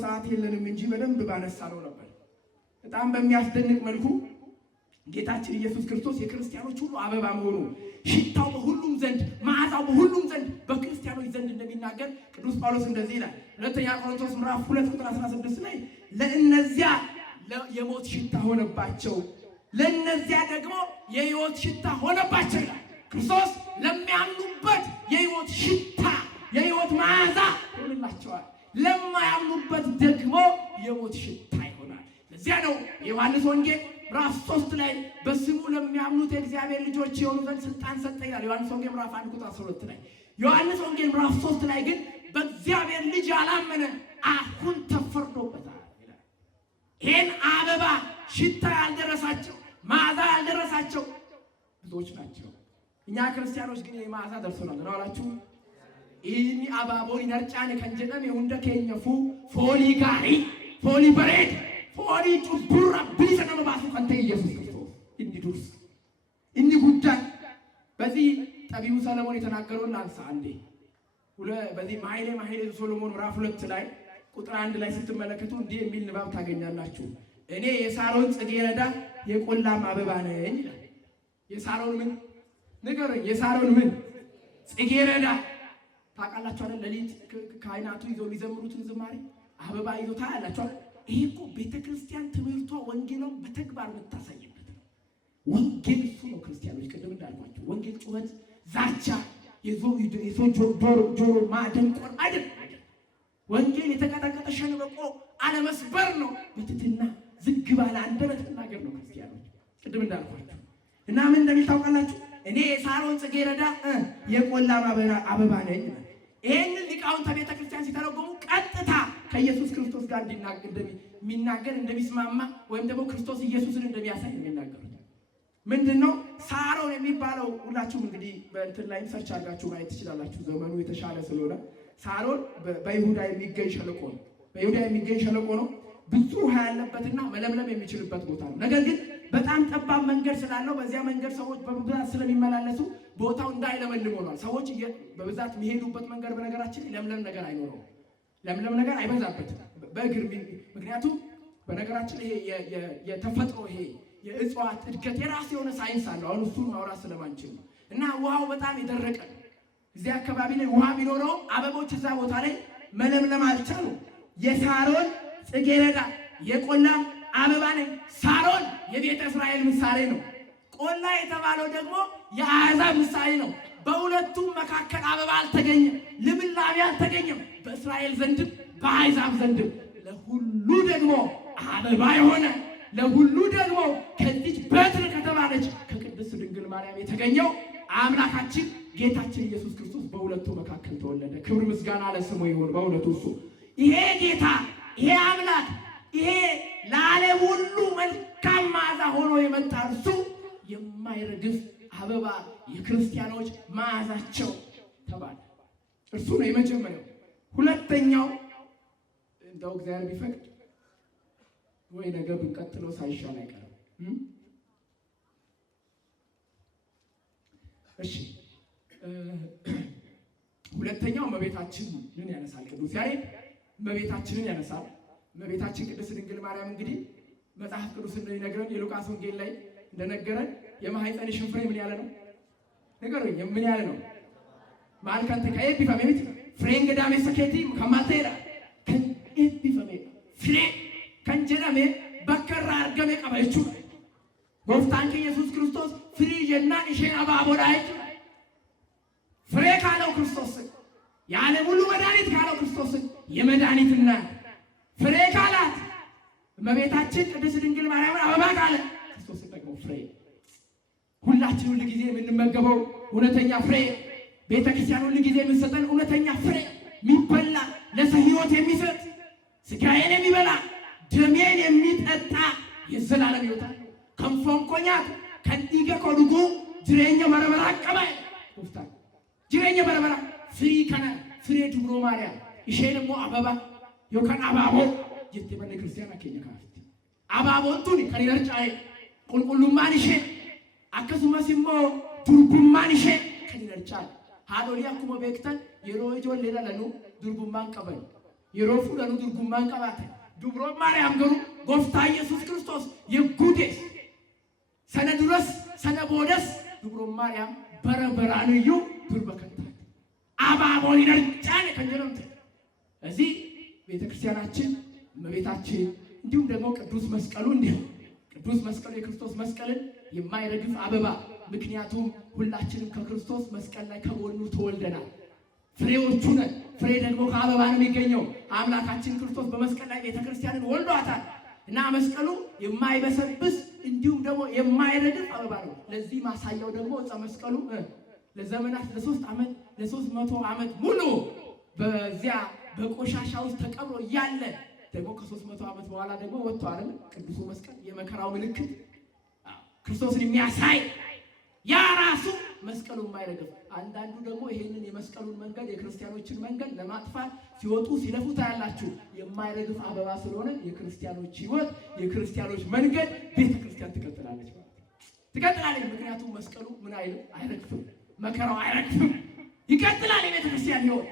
ሰዓት የለንም እንጂ በደንብ ባነሳ ነው ነበር። በጣም በሚያስደንቅ መልኩ ጌታችን ኢየሱስ ክርስቶስ የክርስቲያኖች ሁሉ አበባ መሆኑ፣ ሽታው በሁሉም ዘንድ፣ መዓዛው በሁሉም ዘንድ በክርስቲያኖች ዘንድ እንደሚናገር ቅዱስ ጳውሎስ እንደዚህ ይላል። ሁለተኛ ቆሮንቶስ ምዕራፍ 2 ቁጥር 16 ላይ ለእነዚያ የሞት ሽታ ሆነባቸው፣ ለእነዚያ ደግሞ የሕይወት ሽታ ሆነባቸው ይላል። ክርስቶስ ለሚያምኑበት የሕይወት ሽታ የሕይወት መዓዛ ይሆንላቸዋል፣ ለማያምኑበት ደግሞ የሞት ሽታ ይሆናል። ለዚያ ነው የዮሐንስ ወንጌል ምዕራፍ 3 ላይ በስሙ ለሚያምኑት የእግዚአብሔር ልጆች የሆኑ ዘንድ ስልጣን ሰጠ ይላል። ዮሐንስ ወንጌል ምዕራፍ 1 ቁጥር 12 ላይ። ዮሐንስ ወንጌል ምዕራፍ 3 ላይ ግን በእግዚአብሔር ልጅ ያላመነ አሁን ተፈርዶበታል ይላል። ይህን አበባ ሽታ ያልደረሳቸው መዓዛ ያልደረሳቸው ብዙዎች ናቸው። እኛ ክርስቲያኖች ግን የመዓዛ ደርሶናል ነው አላችሁ። ኢኒ አባቦኒ ነርጫኔ ከንጀደም የሁንደ ኬኘፉ ፎሊ ጋሪ ፎሊ በሬድ ፎሊ ጩቡራ ቢሰነ መባሱ ከንተ ኢየሱስ ክርስቶስ እንዲዱርስ እንዲ ጉዳይ በዚህ ጠቢቡ ሰለሞን የተናገረውን አንሳ አንዴ በዚህ ማይሌ ሶሎሞን ምዕራፍ 2 ላይ ቁጥር 1 ላይ ስትመለከቱ እንዲህ የሚል ንባብ ታገኛላችሁ። እኔ የሳሮን ጽጌረዳ የቆላም አበባ ነኝ ይላል። የሳሮን ምን ንገሩኝ? የሳሮን ምን ጽጌረዳ ታውቃላችሁ አይደል? ሌሊት ካህናቱ ይዘው የሚዘምሩትን ዝማሬ አበባ ይዞ ታያላችሁ። ይሄ እኮ ቤተክርስቲያን ትምህርቷ ወንጌሏን በተግባር የምታሳይበት ነው። ወንጌል እሱ ነው ክርስቲያኖች። ቅድም እንዳልኳቸው ወንጌል ጩኸት፣ ዛቻ፣ የሰው ጆሮ ማደንቆር አይደለም። ወንጌል የተቀጠቀጠ ሸንበቆ አለመስበር ነው። በትህትና ዝግ ባለ አንደበት መናገር ነው ክርስቲያኖች። ቅድም እንዳልኳቸው እና ምን እንደሚል ታውቃላችሁ? እኔ የሳሮን ጽጌረዳ የቆላም አበባ ነኝ። ይህንን ሊቃውንተ ቤተ ክርስቲያን ሲተረጎሙ ቀጥታ ከኢየሱስ ክርስቶስ ጋር እንደሚናገር እንደሚስማማ ወይም ደግሞ ክርስቶስ ኢየሱስን እንደሚያሳይ የሚናገሩት ምንድን ነው? ሳሮን የሚባለው ሁላችሁም እንግዲህ በእንትን ላይም ሰርች አድርጋችሁ ማየት ትችላላችሁ። ዘመኑ የተሻለ ስለሆነ ሳሮን በይሁዳ የሚገኝ ሸለቆ ነው። በይሁዳ የሚገኝ ሸለቆ ነው። ብዙ ውሃ ያለበትና መለምለም የሚችልበት ቦታ ነው። ነገር ግን በጣም ጠባብ መንገድ ስላለው በዚያ መንገድ ሰዎች በብዛት ስለሚመላለሱ ቦታው እንዳይለመልም ሆኗል። ሰዎች በብዛት የሚሄዱበት መንገድ በነገራችን ለምለም ነገር አይኖረውም። ለምለም ነገር አይበዛበትም በእግር ምክንያቱም በነገራችን ይሄ የተፈጥሮ ይሄ የእጽዋት እድገት የራሱ የሆነ ሳይንስ አለው። አሁን እሱን ማውራት ስለማንችል ነው። እና ውሃው በጣም የደረቀ እዚህ አካባቢ ላይ ውሃ ቢኖረው አበቦች እዛ ቦታ ላይ መለምለም አልቻሉ። የሳሮን ጽጌረዳ የቆላም አበባ ነኝ። ሳሮን የቤተ እስራኤል ምሳሌ ነው። ቆላ የተባለው ደግሞ የአሕዛብ ምሳሌ ነው። በሁለቱም መካከል አበባ አልተገኘም፣ ልምላሜ አልተገኘም። በእስራኤል ዘንድም በአሕዛብ ዘንድም ለሁሉ ደግሞ አበባ የሆነ ለሁሉ ደግሞ ከዚች በትር ከተባለች ከቅድስት ድንግል ማርያም የተገኘው አምላካችን ጌታችን ኢየሱስ ክርስቶስ በሁለቱ መካከል ተወለደ። ክብር ምስጋና ለስሙ ይሁን። በእውነቱ እሱ ይሄ ጌታ ይሄ አምላክ ይሄ ለዓለም ሁሉ መልካም መዓዛ ሆኖ የመጣ እርሱ የማይረግፍ አበባ የክርስቲያኖች መዓዛቸው ተባለ። እርሱ ነው የመጀመሪያው። ሁለተኛው እንደው እግዚአብሔር ቢፈቅድ ወይ ነገ ብንቀጥለው ሳይሻል አይቀርም። እሺ ሁለተኛው እመቤታችን ምን ያነሳል? ቅዱስ ያሬድ እመቤታችንን ያነሳል። እመቤታችን ቅድስት ድንግል ማርያም እንግዲህ መጽሐፍ ቅዱስ እንደሚነግረን የሉቃስ ወንጌል ላይ እንደነገረን የማኅፀንሽ ፍሬ ምን ያለ ነው? ንገሩኝ፣ ምን ያለ ነው? ማልከንተ ከኤፒፋሜት ፍሬን ገዳሜ ሰኬቲ ከማልቴራ ከኤፒፋሜ ፍሬ ከንጀዳሜ በከራ አርገሜ ቀበይቹ ጎፍታን ኢየሱስ ክርስቶስ ፍሬ ጀናን ኢሼን አባቦዳይ ፍሬ ካለው ክርስቶስ የዓለም ሁሉ መድኃኒት ካለው ክርስቶስ የመድኃኒትና ፍሬ ካላት እመቤታችን ቅድስት ድንግል ማርያምን አበባ ካለ ክርስቶስ ደግሞ ፍሬ። ሁላችን ሁሉ ጊዜ የምንመገበው እውነተኛ ፍሬ፣ ቤተ ክርስቲያን ሁሉ ጊዜ የምንሰጠን እውነተኛ ፍሬ፣ የሚበላ ለሰው ሕይወት የሚሰጥ ስጋዬን የሚበላ ደሜን የሚጠጣ የዘላለም ሕይወት አለ። ከንፎም ኮኛት ከዲገ ኮዱጉ ጅሬኛ በረበራ አቀባይ ወፍታ ጅሬኛ በረበራ ፍሪ ከነ ፍሬ ድብሮ ማርያም ኢሼንሞ አበባ ዮካን አባቦ ጀቴ በነ ክርስቲያን አከኛ ካፍቲ አባቦቱን ከኒርጫይ ቁልቁሉማን ኢሼ አከሱማስ immoo durbummaan ishee kan hin arcaan haadholii akkuma beektan yeroo ijoollee dhalanu durbummaan qaban yeroo fuudhanu durbummaan qabaatan dubroon maariyaam garuu gooftaa yesus ክርስቶስ የጉዴስ ሰነ ድረስ ሰነ ቦደስ dubroon maariyaam bara baraaniyyu durba kan taate አባቦን ይነርጫን ከንጀረምተ እዚህ ቤተክርስቲያናችን እመቤታችን እንዲሁም ደግሞ ቅዱስ መስቀሉ እንዲሁ ቅዱስ መስቀሉ የክርስቶስ መስቀልን የማይረግፍ አበባ። ምክንያቱም ሁላችንም ከክርስቶስ መስቀል ላይ ከጎኑ ተወልደናል፣ ፍሬዎቹ ነን። ፍሬ ደግሞ ከአበባ ነው የሚገኘው። አምላካችን ክርስቶስ በመስቀል ላይ ቤተክርስቲያንን ወልዷታል እና መስቀሉ የማይበሰብስ እንዲሁም ደግሞ የማይረግፍ አበባ ነው። ለዚህ ማሳያው ደግሞ ዕፀ መስቀሉ ለዘመናት ለ300 ዓመት ሙሉ በዚያ በቆሻሻ ውስጥ ተቀብሮ እያለ ደግሞ ከ300 ዓመት በኋላ ደግሞ ወጥቶ አይደል ቅዱሱ መስቀል የመከራው ምልክት ክርስቶስን የሚያሳይ ያ ራሱ መስቀሉ የማይረግፍ። አንዳንዱ ደግሞ ይሄንን የመስቀሉን መንገድ የክርስቲያኖችን መንገድ ለማጥፋት ሲወጡ ሲለፉ ታያላችሁ። የማይረግፍ አበባ ስለሆነ የክርስቲያኖች ሕይወት የክርስቲያኖች መንገድ ቤተክርስቲያን ትቀጥላለች ማለት ትቀጥላለች። ምክንያቱም መስቀሉ ምን አይረግፍም፣ መከራው አይረግፍም፣ ይቀጥላል የቤተክርስቲያን ሕይወት።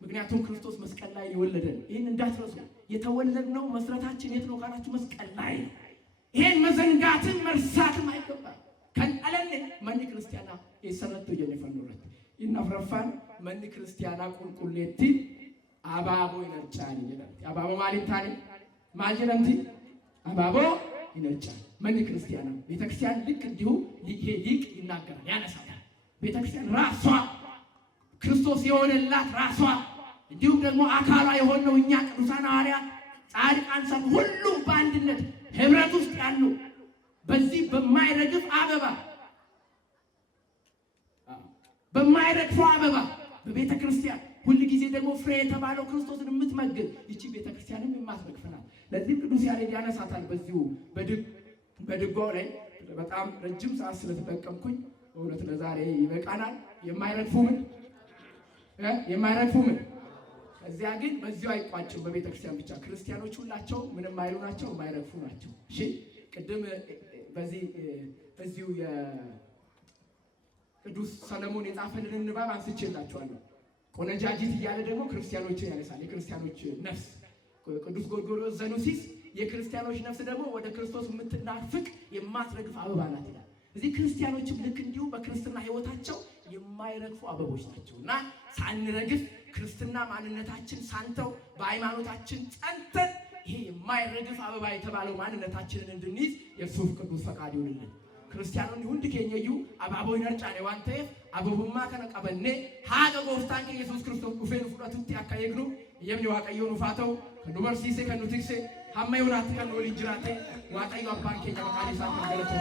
ምክንያቱም ክርስቶስ መስቀል ላይ የወለደን። ይህን እንዳትረሱ። የተወለድነው መስረታችን የት ነው ካላችሁ መስቀል ላይ ነው። ይሄን መዘንጋትን መርሳትም አይገባም። ከንአለኔ መኒ ክርስቲያና የሰረቱ የነፈኑረት ይናፍረፋን መኒ ክርስቲያና ቁልቁሌቲ አባቦ ይነርጫል ይላል። አባቦ ማለታኔ ማጀለንቲ አባቦ ይነርጫል መኒ ክርስቲያና ቤተክርስቲያን ልክ እንዲሁ ይሄ ሊቅ ይናገራል ያነሳል። ቤተክርስቲያን ራሷ ክርስቶስ የሆነላት ራሷ እንዲሁም ደግሞ አካሏ የሆነው እኛ ቅዱሳን ሐዋርያት፣ ጻድቃን፣ ሰብ ሁሉም በአንድነት ህብረት ውስጥ ያሉ በዚህ በማይረግፍ አበባ በማይረግፈው አበባ በቤተ ክርስቲያን ሁሉ ጊዜ ደግሞ ፍሬ የተባለው ክርስቶስን የምትመግብ ይቺ ቤተ ክርስቲያንም የማትረግፈናል። ለዚህ ቅዱስ ያሬድ ያነሳታል። በዚሁ በድጓው ላይ በጣም ረጅም ሰዓት ስለተጠቀምኩኝ እውነት ለዛሬ ይበቃናል። የማይረግፉ ምን እዚያ ግን በዚሁ አይቋጭም። በቤተ ክርስቲያን ብቻ ክርስቲያኖች ሁላቸው ምንም አይሉ ናቸው፣ የማይረግፉ ናቸው። እሺ ቅድም በዚሁ የቅዱስ ሰለሞን የጻፈልንን ንባብ አንስቼላችኋለሁ። ቆነጃጅት እያለ ደግሞ ክርስቲያኖችን ያነሳል። የክርስቲያኖች ነፍስ ቅዱስ ጎርጎርዮስ ዘኑሲስ የክርስቲያኖች ነፍስ ደግሞ ወደ ክርስቶስ የምትናፍቅ የማትረግፍ አበባ ናት ይላል። እዚህ ክርስቲያኖችም ልክ እንዲሁ በክርስትና ህይወታቸው የማይረግፉ አበቦች ናቸው እና ሳንረግፍ ክርስትና ማንነታችን ሳንተው በሃይማኖታችን ጸንተን ይሄ የማይረግፍ አበባ የተባለው ማንነታችንን እንድንይዝ የእሱ ቅዱስ ፈቃድ ይሁንልን። ክርስቲያኑን ሁንድ ኬኘዩ አባቦ ይነርጫኔ ዋንተ አበቡማ ከነቀበኔ ሀገ ጎፍታን ኢየሱስ ክርስቶስ ዱፌን ፍረቱት ያካየግኑ የምኒ ዋቀዮ ኑፋተው ከኑበርሲሴ ከኑቲክሴ ሀመዩናት ከኖሊ ጅራቴ ዋቀዮ አባን ኬኛ መቃሊሳ ከገለቶ